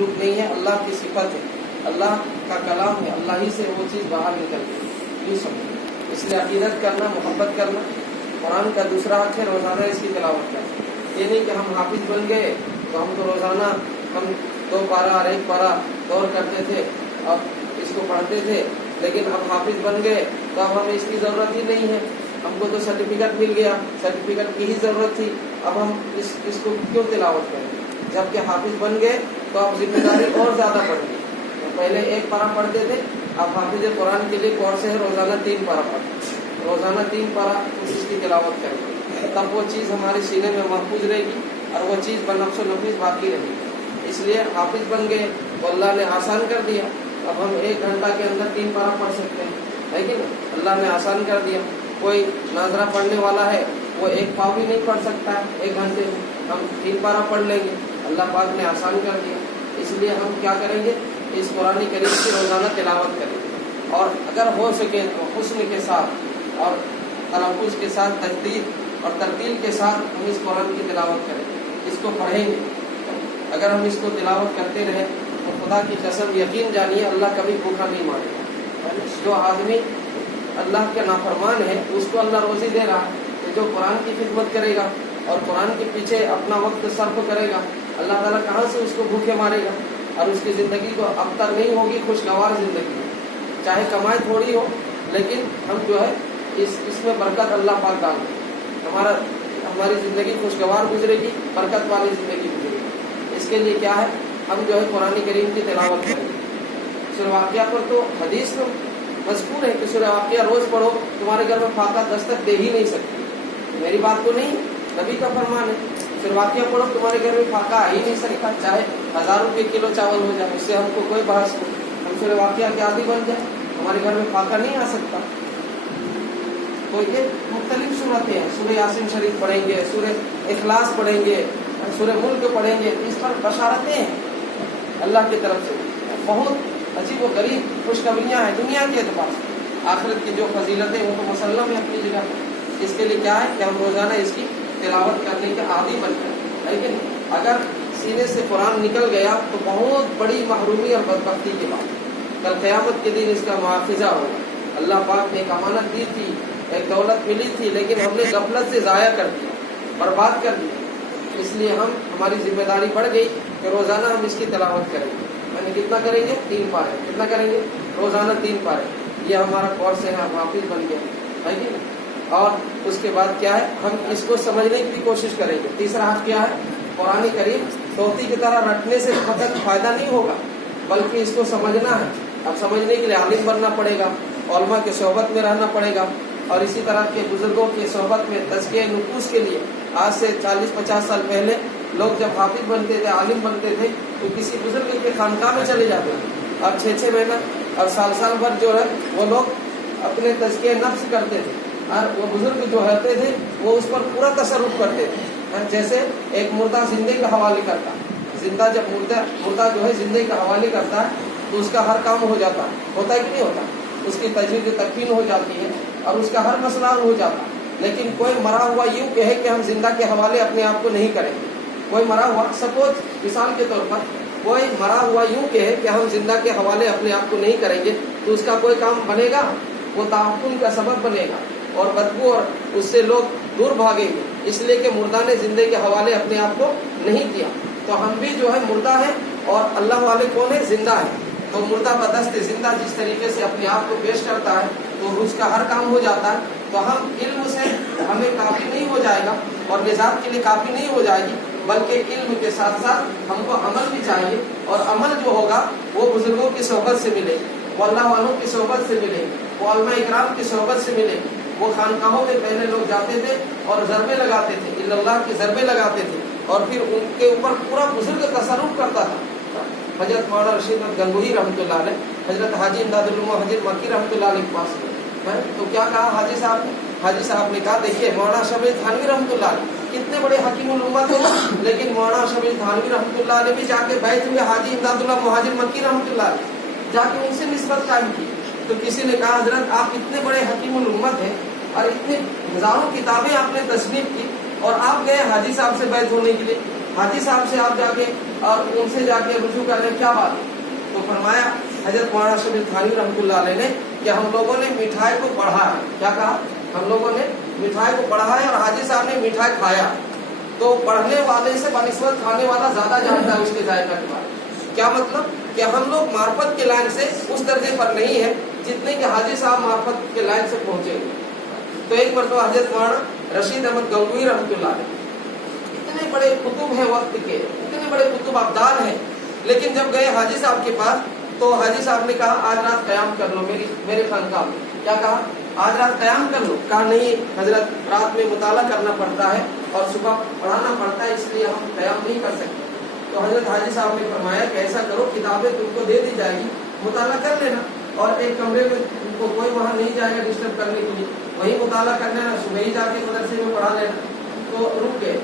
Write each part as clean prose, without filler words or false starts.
مخلوق نہیں ہے، اللہ کی صفت ہے، اللہ کا کلام ہے، اللہ ہی سے وہ چیز باہر نکلتی ہے، یوں سمجھو۔ اس لیے عقیدت کرنا، محبت کرنا۔ قرآن کا دوسرا حق ہے روزانہ اس کی تلاوت کرنا۔ یہ نہیں کہ ہم حافظ بن گئے تو ہم تو روزانہ ہم 2 پارہ اور 1 پارہ دور کرتے تھے، اب اس کو پڑھتے تھے، لیکن اب حافظ بن گئے تو اب ہمیں اس کی ضرورت ہی نہیں ہے، ہم کو تو سرٹیفکیٹ مل گیا، سرٹیفکیٹ کی ہی ضرورت تھی، اب ہم اس کو کیوں تلاوت کریں؟ جبکہ حافظ بن گئے تو اب ذمہ داری اور زیادہ بڑھ گئی۔ پہلے 1 پارہ پڑھتے تھے، اب حافظ قرآن کے لیے کورس ہے روزانہ 3 پارہ پڑھیں، روزانہ 3 پارہ اس کی تلاوت کریں، تب وہ چیز ہمارے سینے میں محفوظ رہے گی اور وہ چیز بنفس و نفیس باقی رہے گی۔ اس لیے حافظ بن گئے تو اللہ نے آسان کر دیا، اب ہم 1 گھنٹہ کے اندر 3 پارہ پڑھ سکتے ہیں، ہے کہ نہیں؟ اللہ نے آسان کر دیا۔ کوئی ناظرہ پڑھنے والا ہے وہ 1 پاؤ بھی نہیں پڑھ سکتا ہے 1 گھنٹے میں، ہم 3 پارہ پڑھ لیں گے، اللہ پاک نے آسان کر دیا۔ اس لیے ہم کیا کریں گے؟ اس قرآن کریم کی روزانہ تلاوت کریں گے، اور اگر ہو سکے تو حسن کے ساتھ اور تلفظ کے ساتھ، تجدید اور ترتیل کے ساتھ ہم اس قرآن کی تلاوت کریں گے، اس کو پڑھیں گے۔ اگر ہم اس کو تلاوت کرتے رہیں تو خدا کی قسم یقین جانیے اللہ کبھی بھوکا نہیں مارے گا۔ جو آدمی اللہ کے نافرمان ہے اس کو اللہ روزی دے رہا ہے، کہ جو قرآن کی خدمت کرے گا اور قرآن کے پیچھے اپنا وقت صرف کرے گا، اللہ تعالیٰ کہاں سے اس کو بھوکے مارے گا؟ اور اس کی زندگی کو ابتر نہیں ہوگی، خوشگوار زندگی ہے، چاہے کمائی تھوڑی ہو لیکن ہم جو ہے اس میں برکت اللہ پاک ڈال دے، ہماری زندگی خوشگوار گزرے گی، برکت والی زندگی گزرے گی۔ اس کے لیے کیا ہے؟ ہم جو ہے قرآن کریم کی تلاوت کریں گے۔ سورہ واقعہ پر تو حدیث میں مذکور ہے کہ سورہ واقعہ روز پڑھو، تمہارے گھر میں فاقہ دستک دے ہی نہیں سکتی۔ میری بات تو نہیں، نبی کا فرمان ہے، سورہ واقعہ پڑھو تمہارے گھر میں فاقہ آ ہی نہیں سکتا، چاہے 1000 روپے کلو چاول ہو جائے، اس سے ہم کو کوئی بحث نہیں، ہم سورہ واقعہ کے عادی بن جائے، ہمارے گھر میں فاقہ نہیں آ سکتا۔ تو یہ مختلف صورتیں ہیں، سورہ یاسین شریف پڑھیں گے، سورہ اخلاص پڑھیں گے، سورہ ملک پڑھیں گے، اس پر بشارتیں ہیں اللہ کی طرف سے، بہت عجیب و غریب خوشخبریاں ہیں دنیا کے اعتبار سے۔ آخرت کی جو فضیلتیں وہ تو مسلم ہے اپنی جگہ پر۔ اس کے لیے کیا ہے کہ ہم روزانہ اس کی تلاوت کرنے کے عادی بن جائیں، لیکن اگر سینے سے قرآن نکل گیا تو بہت بڑی محرومی اور بدبختی کی بات، کل قیامت کے دن اس کا مواخذہ ہوگا۔ اللہ پاک نے ایک امانت دی تھی، ایک دولت ملی تھی، لیکن ہم نے غفلت سے ضائع کر دیا، برباد کر دیا۔ اس لیے ہماری ذمہ داری بڑھ گئی کہ روزانہ ہم اس کی تلاوت کریں گے۔ یعنی کتنا کریں گے؟ 3 پارے۔ کتنا کریں گے؟ روزانہ 3 پارے۔ یہ ہمارا کورس ہے، ہم حافظ بن گئے، ہے کہ نہیں؟ اور اس کے بعد کیا ہے؟ ہم اس کو سمجھنے کی بھی کوشش کریں گے۔ تیسرا حق کیا ہے؟ قرآن کریم طوطی کی طرح رٹنے سے فقط فائدہ نہیں ہوگا، بلکہ اس کو سمجھنا ہے۔ اب سمجھنے کے لیے عالم بننا پڑے گا، علماء کے صحبت میں رہنا پڑے گا، اور اسی طرح کے بزرگوں کی صحبت میں تزکیہ نفوس کے لیے آج سے 40-50 سال پہلے لوگ جب حافظ بنتے تھے، عالم بنتے تھے، تو کسی بزرگ کے خانقاہ میں چلے جاتے تھے، اور 6 مہینہ اور سال بھر جو ہے وہ لوگ اپنے تزکیہ نفس کرتے تھے، اور وہ بزرگ جو ہوتے تھے وہ اس پر پورا تصرف کرتے تھے، جیسے ایک مردہ زندے کا حوالے کرتا ہے۔ زندہ جب مردہ جو ہے زندے کا حوالے کرتا ہے تو اس کا ہر کام ہو جاتا ہے، ہوتا ہے کہ نہیں ہوتا؟ اس کی تجویز تکفین ہو جاتی ہے اور اس کا ہر مسئلہ ہو جاتا ہے۔ لیکن کوئی مرا ہوا یوں کہے کہ ہم زندہ کے حوالے اپنے آپ کو نہیں کریں گے، کوئی مرا ہوا، سپوز مثال کے طور پر کوئی مرا ہوا یوں کہے کہ ہم زندہ کے حوالے اپنے آپ کو نہیں کریں گے، تو اس کا کوئی کام بنے گا؟ وہ تعفن کا سبب بنے گا اور بدبو، اور اس سے لوگ دور بھاگیں گے، اس لیے کہ مردہ نے زندے کے حوالے اپنے آپ کو نہیں کیا۔ تو ہم بھی جو ہے مردہ ہیں، اور اللہ والے کون ہے؟ زندہ ہے۔ تو مردہ بدست زندہ جس طریقے سے اپنے آپ کو پیش کرتا ہے تو اس کا ہر کام ہو جاتا ہے۔ تو ہم علم سے ہمیں کافی نہیں ہو جائے گا، اور نجات کے لیے کافی نہیں ہو جائے گی، بلکہ علم کے ساتھ ساتھ ہم کو عمل بھی چاہیے، اور عمل جو ہوگا وہ بزرگوں کی صحبت سے ملے گی، وہ اللہ والوں کی صحبت سے ملے گی، وہ علماء اکرام کی صحبت سے ملے گی۔ وہ خانقاہوں میں پہلے لوگ جاتے تھے اور ضربے لگاتے تھے، الا اللہ کی ضربے لگاتے تھے، اور پھر ان کے اوپر پورا بزرگ تصرف کرتا تھا۔ حضرت مولانا رشید احمد گنگوہی رحمۃ اللہ علیہ، حضرت حاجی امداد المہاجر مکی رحمۃ اللہ علیہ کے پاس گئے، تو کیا کہا حاجی صاحب نے؟ حاجی صاحب نے کہا دیکھیے مولانا شبیر تھانوی رحمۃ اللہ علیہ کتنے بڑے حکیم الامت ہیں، لیکن مولانا شبیر تھانوی رحمۃ اللہ علیہ بھی جا کے بیٹھ ہوئے حاجی امداد اللہ مہاجر مکی رحمۃ اللہ علیہ، جا کے ان سے نسبت قائم کی۔ تو کسی نے کہا حضرت آپ اتنے بڑے حکیم الامت ہیں اور اتنے ہزاروں کتابیں آپ نے تصنیف کی، اور آپ گئے حاجی صاحب سے بیعت ہونے کے لیے، हाजी साहब से आप जाके और उनसे जाके रुजू कर लें, क्या बात है? तो फरमाया हजरत मौलाना शबीर थानवी रहमतुल्लाह अलैह ने कि हम लोगों ने मिठाई को बढ़ा है। क्या कहा? हम लोगों ने मिठाई को बढ़ा है और हाजी साहब ने मिठाई खाया। तो पढ़ने वाले से बनिस्बत खाने वाला ज्यादा जानता है उसके जायका के बारे में। क्या मतलब कि हम लोग मार्फत के लाइन से उस दर्जे पर नहीं है जितने कि हाजी साहब मार्फत के लाइन से पहुंचे। तो एक मरतबा हजरत मौलाना रशीद अहमद गंगोही रहमतुल्लाह अलैह, इतने बड़े कुतुब हैं वक्त के, इतने बड़े कुतुब अब्दाल हैं, लेकिन जब गए हाजी साहब के पास तो हाजी साहब ने कहा आज रात क़याम कर लो मेरे खानकाह में। क्या कहा? आज रात क़याम कर लो। कहा नहीं हजरत, रात में मुताला करना पड़ता है और सुबह पढ़ाना पड़ता है, इसलिए हम क़याम नहीं कर सकते। तो हजरत हाजी साहब ने फरमाया कि ऐसा करो, किताबें तुमको दे दी जाएगी, मुताला कर लेना और एक कमरे में तुमको कोई वहाँ नहीं जाएगा डिस्टर्ब करने के लिए, वहीं मुताला कर लेना, सुबह ही जाके मदरसे में पढ़ा लेना। तो रुक गए।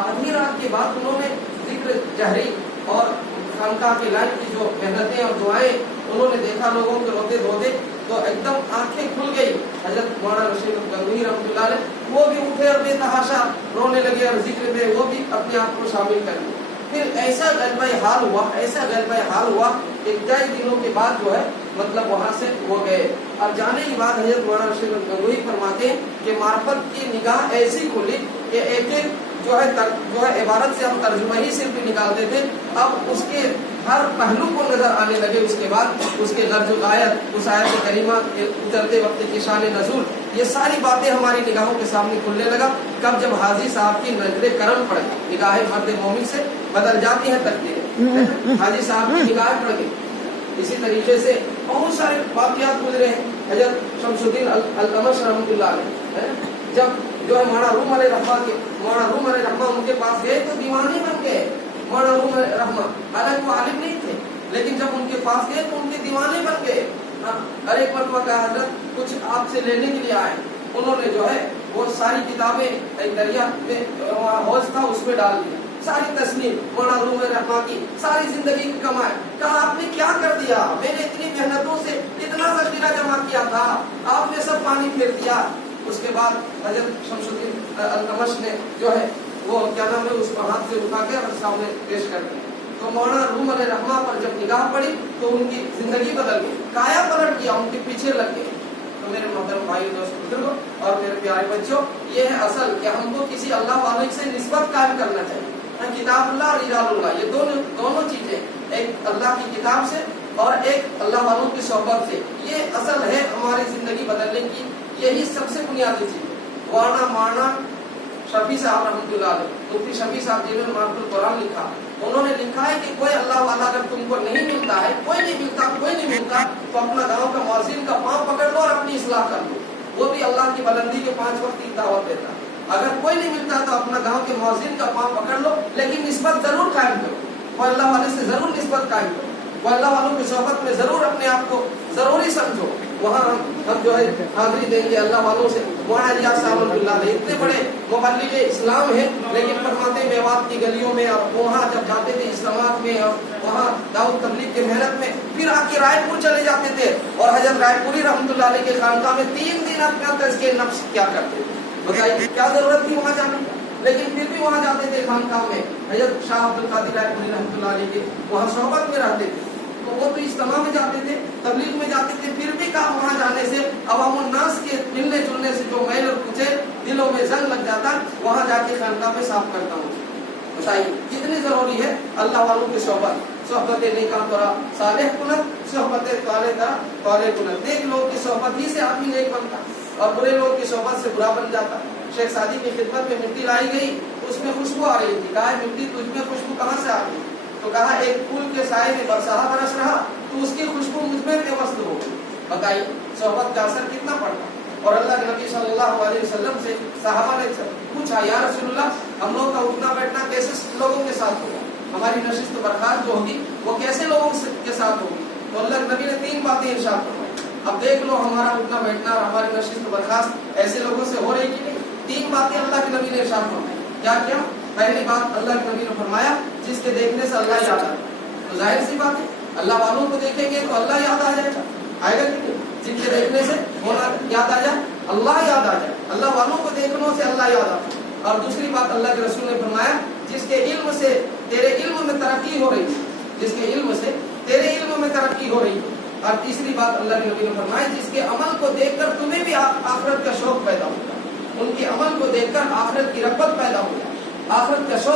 आधी रात के बाद उन्होंने जिक्र जहरी और खानकाह के लाइन की जो मेहनतें और दुआएं उन्होंने देखा लोगों के रोते धोते, तो एकदम आंखें खुल गई। हजरत मौलाना रशीद गंगोही रहमतुल्लाह अलैह वो भी उठे और बेतहाशा रोने लगे और जिक्र में वो भी अपने आप को शामिल कर लिए। फिर ऐसा गलबा हाल हुआ, ऐसा गलबा हाल हुआ कि कई दिनों के बाद जो है मतलब वहां से वो गए। और जाने के बाद हजरत मौलाना रशीद गंगोही फरमाते हैं कि मार्फत की निगाह ऐसी खुली कि एक एक जो है इबारत से हम तर्जुमा ही सिर्फ निकालते थे, अब उसके हर पहलू को नजर आने लगे। उसके बाद उसके लफ्ज़ आयत, उस आयत करीमा के उतरते वक्त की शान नज़ूल, ये सारी बातें हमारी निगाहों के सामने खुलने लगा। कब जब हाजी साहब की नजर करम पड़े, निगाहें मर्द मोमिन से बदल जाती हैं तकदीरें, हाजी साहब की निगाहें पड़ गई। इसी तरीके से बहुत सारे वाक़यात गुजरे हैं। हजरत शमसुद्दीन अल-अमश रहमतुल्लाह अलैह जब जो है मौलाना रूम अलैहिर्रहमा उनके पास गए तो दीवाने बन गए। मौलाना रूम अलैहिर्रहमा हालांकि वो आलिम नहीं थे, लेकिन जब उनके पास गए तो उनके दीवाने बन गए। अरे एक मरतबा कहा हजरत कुछ आपसे लेने के लिए आए। उन्होंने जो है वो सारी किताबें एक दरिया में हौज था उसमें डाल दिया, सारी तस्नीम मौलाना रूम अलैहिर्रहमा की सारी जिंदगी की कमाई। कहा आपने क्या कर दिया? मैंने इतनी मेहनतों से इतना ज़ख़ीरा जमा किया था, आपने सब पानी फेर दिया। उसके बाद हजरत शमसुद्दीन अल-अमश ने जो है वो क्या नाम है उसको हाथ से उठा के और सामने पेश कर दिया। तो मौलाना रूम अलैहिर्रहमा पर जब निगाह पड़ी तो उनकी जिंदगी बदल गई, काया पलट गया, उनके पीछे लग गए। तो मेरे मोहतरम भाई दोस्त बुजुर्गों और मेरे प्यारे बच्चों, ये है असल कि हमको किसी अल्लाह वाले से निस्बत कायम करना चाहिए। किताबुल्लाह और इजाजुल्लाह, ये दोनों चीजें, एक अल्लाह की किताब से और एक अल्लाह वालों की सोहबत से, ये असल है हमारी जिंदगी बदलने की, यही सबसे बुनियादी चीज। वाना माना शफी साहब रहमतुल्लाह अलैह, मुफ्ती शफी साहब जिन्होंने मारुल कुरान लिखा, उन्होंने लिखा है कि कोई अल्लाह वाला अगर तुमको नहीं मिलता है, कोई नहीं मिलता तो अपना गांव का मौज़िन का पांव पकड़ लो और अपनी इस्लाह कर लो। वो भी अल्लाह की बुलंदी के 5 वक्त की दावत देता है। अगर कोई नहीं मिलता तो अपना गांव के मौज़िन का पांव पकड़ लो, लेकिन निस्बत जरूर कायम करो, वो अल्लाह वाले से जरूर निस्बत कायम करो, वो अल्लाह वालों की सोहबत में जरूर अपने आप को जरूरी समझो। वहाँ हम जो है हाजिरी देंगे अल्लाह वालों से। मौलाना रियाज साहब इतने बड़े मुबल्लिग इस्लाम हैं, लेकिन फरमाते मेवात की गलियों में और वहाँ जब जाते थे इस्लामात में और वहाँ दाऊद तबलीग की मेहनत में, फिर आके रायपुर चले जाते थे और हजरत रायपुरी रहमतुल्लाह अलैह के खानकाह में 3 दिन अपना तज़किए नफ्स क्या करते थे। बताइए क्या जरूरत थी वहाँ जाने की, लेकिन फिर भी वहाँ जाते थे खानकाह में। हजरत शाह अब्दुल कादिर रायपुरी रहमतुल्लाह अलैह के वहाँ सोहबत में रहते थे, तो वो तो इज्तिमा में जाते थे, तबलीग में जाते थे, फिर भी कहा वहाँ जाने से अवामुन नास के मिलने जुलने से जो मैल और कुचैल दिलों में जंग लग जाता, वहाँ जाके खानकाह में साफ करता हूँ। बताइए कितनी जरूरी है अल्लाह वालों की सोहबत। सोहबत नेका तोरा सालेह कुनत, सोहबत ताले तरा ताले कुनत। नेक लोग की सोहबत ही से आदमी नेक बनता और बुरे लोग की सोहबत से बुरा बन जाता। शेख सादी की खिदमत में मिट्टी लाई गई, उसमें खुशबू आ रही थी। कहा मिट्टी तुझमें खुशबू कहाँ से आ रही? तो कहा एक फूल के साए में बरसाहा बरस रहा तो उसकी खुशबू मुझमें बेवस्त हो गई। बताइए सोहबत का असर कितना पड़ता। और अल्लाह के नबी सल्लल्लाहु अलैहि वसल्लम से सहाबा ने पूछा, या रसूलुल्लाह हम लोग का उठना बैठना कैसे लोगों के साथ होगा, हमारी नशिस्त बर्खास्त जो होगी वो कैसे लोगों के साथ होगी? तो अल्लाह के नबी ने 3 बातें इरशाद फरमाई। अब देख लो हमारा उठना बैठना और हमारी नशिस्त बर्खास्त ऐसे लोगों से हो रही कि नहीं। 3 बातें अल्लाह के नबी ने इरशाद फरमाई। क्या क्या? पहली बात अल्लाह के नबी ने फरमाया जिसके देखने से अल्लाह याद आए। तो जाहिर सी बात है अल्लाह वालों को देखेंगे तो अल्लाह याद आ जाएगा, आएगा कि नहीं? जिनके देखने से होना याद आ जाए, अल्लाह याद आ जाए, अल्लाह वालों को देखने से अल्लाह याद आता है। और दूसरी बात अल्लाह के रसूल ने फरमाया جس کے علم سے تیرے علم میں ترقی ہو رہی ہے، جس کے علم سے تیرے علم میں ترقی ہو رہی ہے۔ اور تیسری بات اللہ کے نبی نے فرمایا جس کے عمل کو دیکھ کر تمہیں بھی آخرت کا شوق پیدا ہوگا، ان کے عمل کو دیکھ کر آخرت کی رغبت پیدا ہوگا، آخرت کا شوق